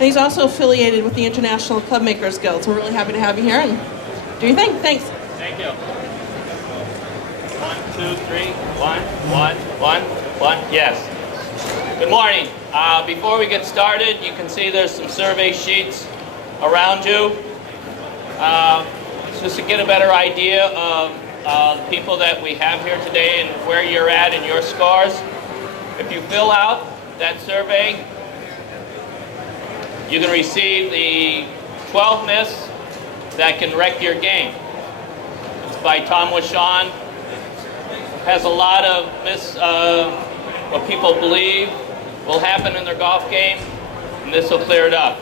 And he's also affiliated with the International Club Makers Guild, so we're really happy to have you here and do your thing. Thanks. Thank you. 1, 2, 3. 1. Yes. Good morning. Before we get started, you can see there's some survey sheets around you. Just to get a better idea of the people that we have here today and where you're at in your scores. If you fill out that survey, you can receive the 12 myths that can wreck your game. It's by Tom Washon. Has a lot of myths, what people believe will happen in their golf game, and this will clear it up.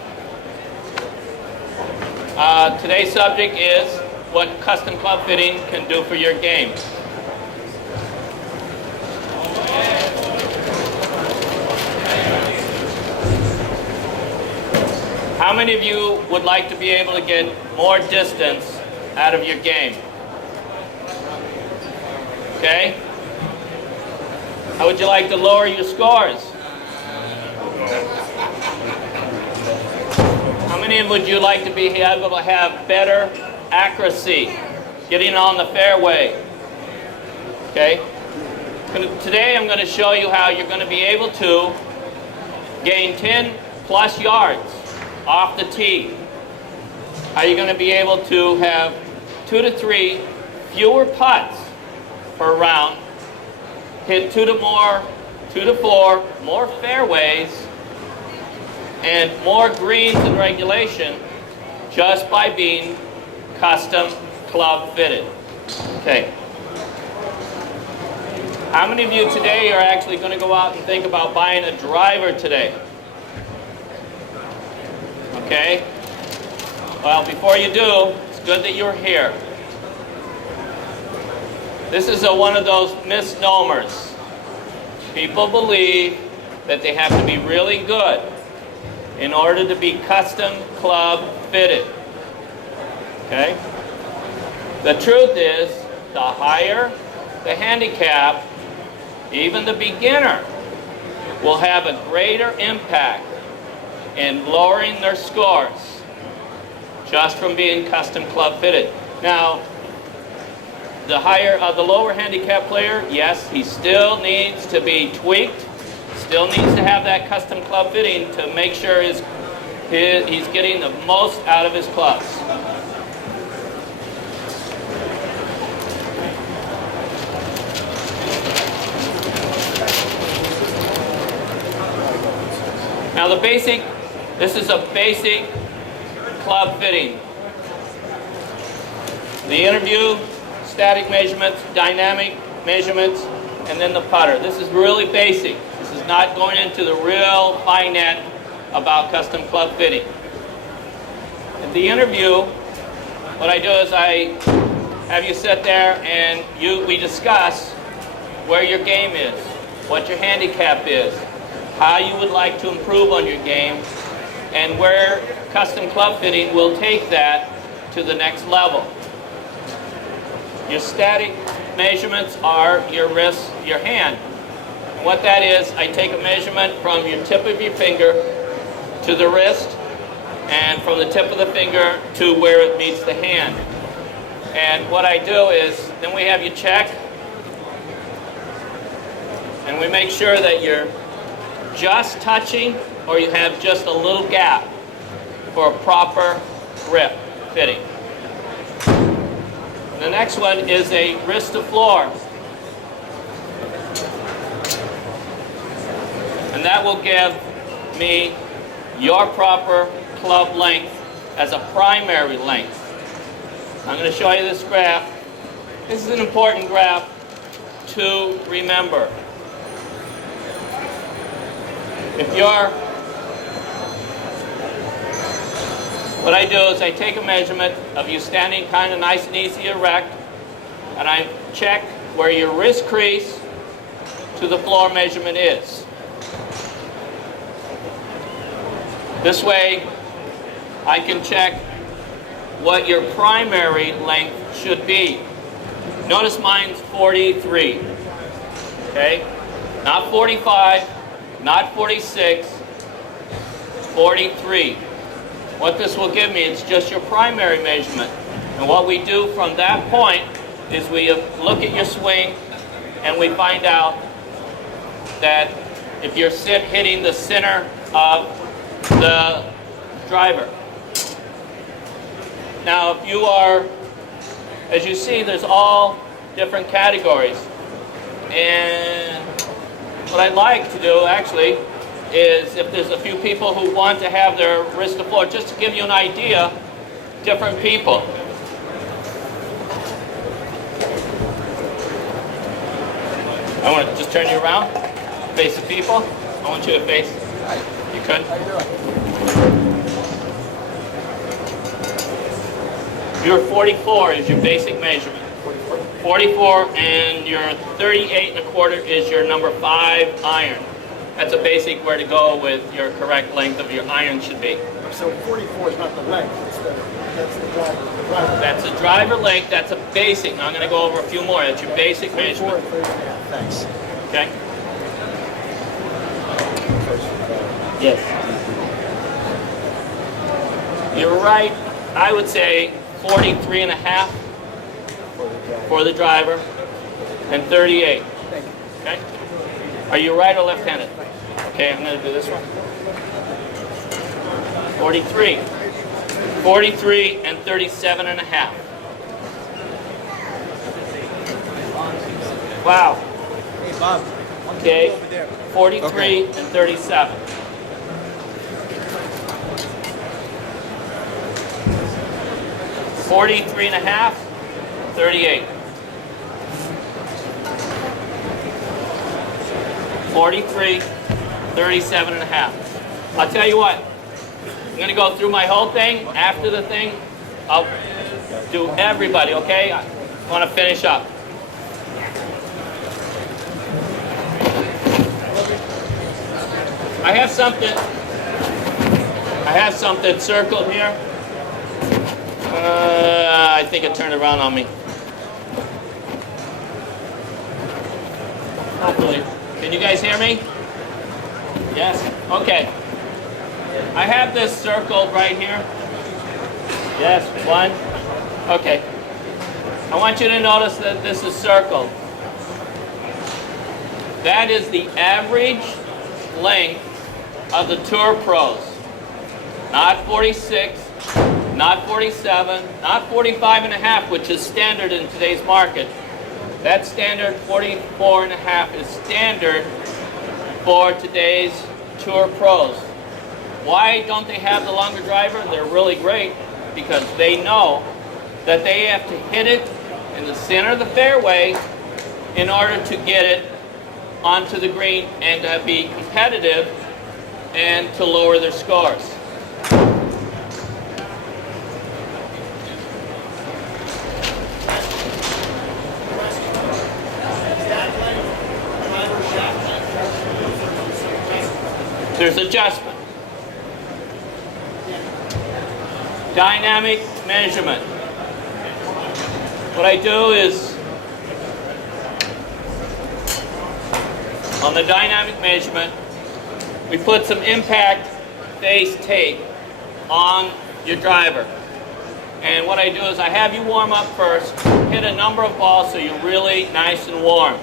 Today's subject is what custom club fitting can do for your game. How many of you would like to be able to get more distance out of your game? Okay? How would you like to lower your scores? How many would you like to be able to have better accuracy, getting on the fairway? Okay? Today I'm going to show you how you're going to be able to gain 10 plus yards off the tee. How you're going to be able to have 2 to 3 fewer putts per round, hit 2 to 4 more fairways, and more greens in regulation just by being custom club fitted. Okay. How many of you today are actually going to go out and think about buying a driver today? Okay? Well, before you do, it's good that you're here. This is one of those misnomers. People believe that they have to be really good in order to be custom club fitted. Okay? The truth is, the higher the handicap, even the beginner will have a greater impact in lowering their scores just from being custom club fitted. Now, the lower handicap player, yes, he still needs to be tweaked, still needs to have that custom club fitting to make sure he's getting the most out of his clubs. Now this is a basic club fitting. The interview, static measurements, dynamic measurements, and then the putter. This is really basic. This is not going into the real fine end about custom club fitting. At the interview, what I do is I have you sit there and we discuss where your game is, what your handicap is, how you would like to improve on your game, and where custom club fitting will take that to the next level. Your static measurements are your wrist, your hand. And what that is, I take a measurement from your tip of your finger to the wrist, and from the tip of the finger to where it meets the hand. And what I do is, then we have you check, and we make sure that you're just touching or you have just a little gap for a proper grip fitting. The next one is a wrist to floor. And that will give me your proper club length as a primary length. I'm going to show you this graph. This is an important graph to remember. What I do is I take a measurement of you standing kind of nice and easy erect, and I check where your wrist crease to the floor measurement is. This way, I can check what your primary length should be. Notice mine's 43, okay? Not 45, not 46, 43. What this will give me, it's just your primary measurement. And what we do from that point is we look at your swing and we find out that if you're hitting the center of the driver. Now, if you are, as you see, there's all different categories. And what I'd like to do, actually, is if there's a few people who want to have their wrist to floor, just to give you an idea, different people. I want to just turn you around, face the people. I want you to face. You could? How you doing? Your 44 is your basic measurement. 44 and your 38.25 is your number 5 iron. That's a basic where to go with your correct length of your iron should be. So 44 is not the length, that's the driver. That's a driver length, that's a basic. Now I'm going to go over a few more. That's your basic 44 measurement. and 30, yeah, thanks. Okay? Yes. You're right, I would say 43 and a half for the driver and 38. Thank you. Okay? Are you right or left-handed? Okay, I'm going to do this one. 43. 43 and 37 and a half. Wow. Hey, Bob. Okay. Over there. 43 and 37. $43 and a half, 38. 43, 37 and a half. I'll tell you what, I'm going to go through my whole thing. After the thing, I'll do everybody, okay? I want to finish up. I have something circled here. I think it turned around on me. Hopefully. Can you guys hear me? Yes? Okay. I have this circled right here. Yes, one. Okay. I want you to notice that this is circled. That is the average length of the Tour Pros. Not 46, not 47, not 45 and a half, which is standard in today's market. That standard 44 and a half is standard for today's Tour Pros. Why don't they have the longer driver? They're really great because they know that they have to hit it in the center of the fairway in order to get it onto the green and to be competitive and to lower their scores. There's adjustment. Dynamic measurement. What I do is, on the dynamic measurement, we put some impact base tape on your driver. And what I do is I have you warm up first, hit a number of balls so you're really nice and warm.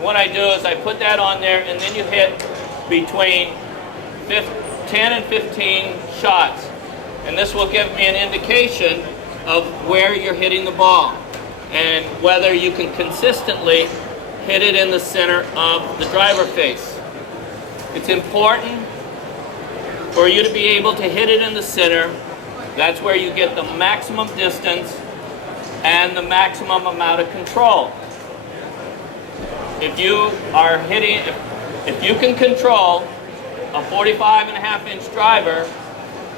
What I do is I put that on there and then you hit between 10 and 15 shots. And this will give me an indication of where you're hitting the ball and whether you can consistently hit it in the center of the driver face. It's important for you to be able to hit it in the center. That's where you get the maximum distance and the maximum amount of control. If you are hitting, if you can control a 45.5-inch driver,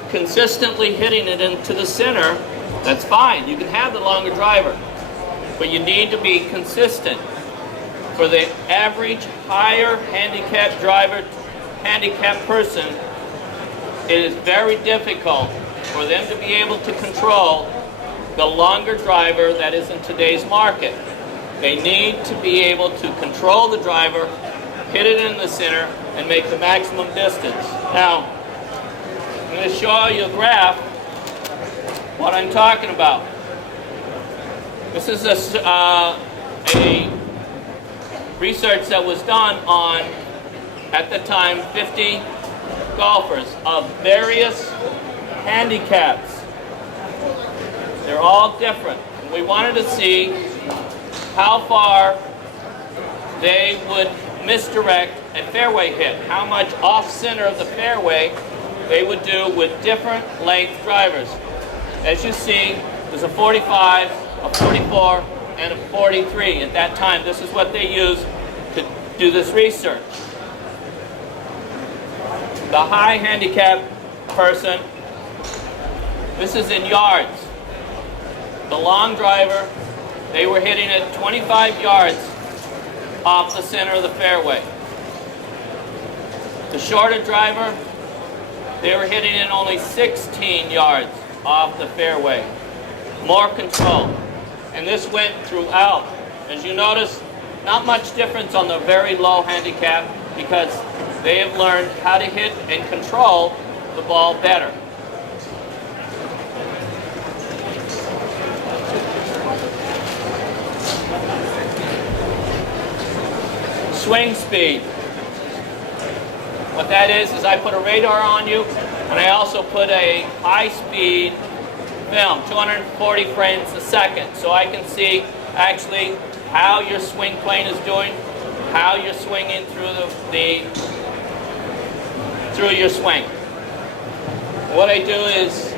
consistently hitting it into the center, that's fine. You can have the longer driver, but you need to be consistent. For the average higher handicap driver, handicap person, it is very difficult for them to be able to control the longer driver that is in today's market. They need to be able to control the driver, hit it in the center, and make the maximum distance. Now, going to show you a graph what I'm talking about. This is a research that was done on, at the time, 50 golfers of various handicaps. They're all different. We wanted to see how far they would misdirect a fairway hit, how much off-center of the fairway they would do with different length drivers. As you see, there's a 45, a 44, and a 43 at that time. This is what they used to do this research. The high handicap person, this is in yards. The long driver, they were hitting it 25 yards off the center of the fairway. The shorter driver, they were hitting it only 16 yards off the fairway. More control. And this went throughout. As you notice, not much difference on the very low handicap because they have learned how to hit and control the ball better. Swing speed. What that is I put a radar on you, and I also put a high-speed film, 240 frames a second, so I can see actually how your swing plane is doing, how you're swinging through through your swing. What I do is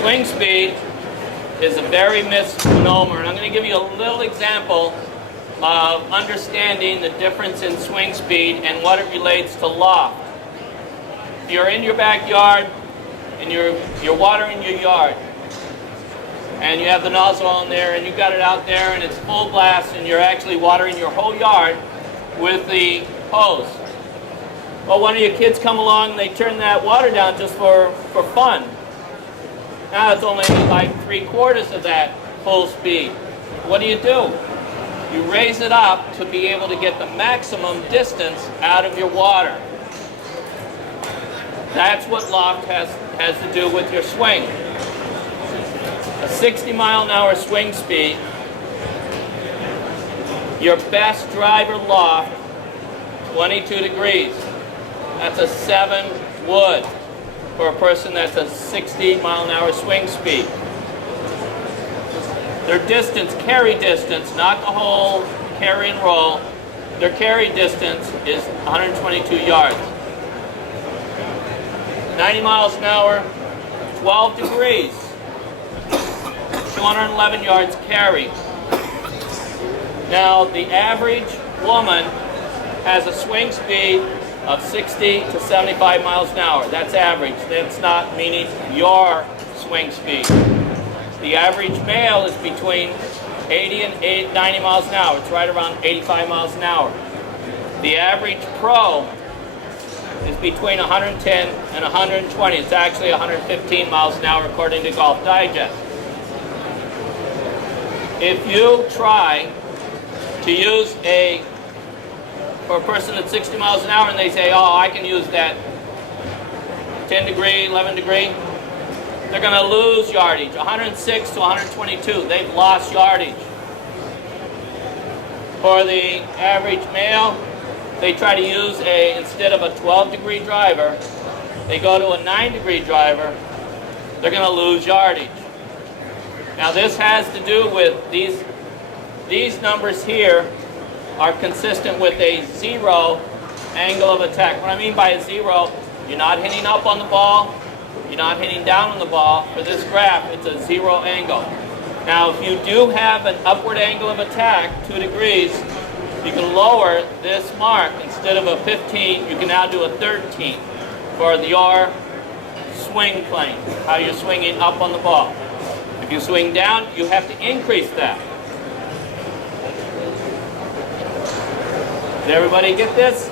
swing speed is a very misnomer, and I'm going to give you a little example of understanding the difference in swing speed and what it relates to loft. If you're in your backyard and you're watering your yard, and you have the nozzle on there and you've got it out there and it's full blast and you're actually watering your whole yard with the hose. Well, one of your kids come along and they turn that water down just for fun. Now it's only like 3/4 of that full speed. What do? You raise it up to be able to get the maximum distance out of your water. That's what loft has to do with your swing. A 60-mile-an-hour swing speed, your best driver loft, 22 degrees. That's a 7 wood for a person that's a 60-mile-an-hour swing speed. Their distance, carry distance, not the whole carry and roll, their carry distance is 122 yards. 90 miles an hour, 12 degrees, 211 yards carry. Now, the average woman has a swing speed of 60 to 75 miles an hour. That's average. That's not meaning your swing speed. The average male is between 80 and 90 miles an hour. It's right around 85 miles an hour. The average pro is between 110 and 120. It's actually 115 miles an hour according to Golf Digest. If you try to use for a person at 60 miles an hour and they say, oh, I can use that 10 degree, 11 degree, they're going to lose yardage. 106 to 122, they've lost yardage. For the average male, they try to use instead of a 12 degree driver, they go to a 9 degree driver, they're going to lose yardage. Now this has to do with these numbers here are consistent with a 0 angle of attack. What I mean by a 0, you're not hitting up on the ball, you're not hitting down on the ball. For this graph, it's a 0 angle. Now if you do have an upward angle of attack, 2 degrees, you can lower this mark. Instead of a 15, you can now do a 13 for your swing plane, how you're swinging up on the ball. If you swing down, you have to increase that. Did everybody get this?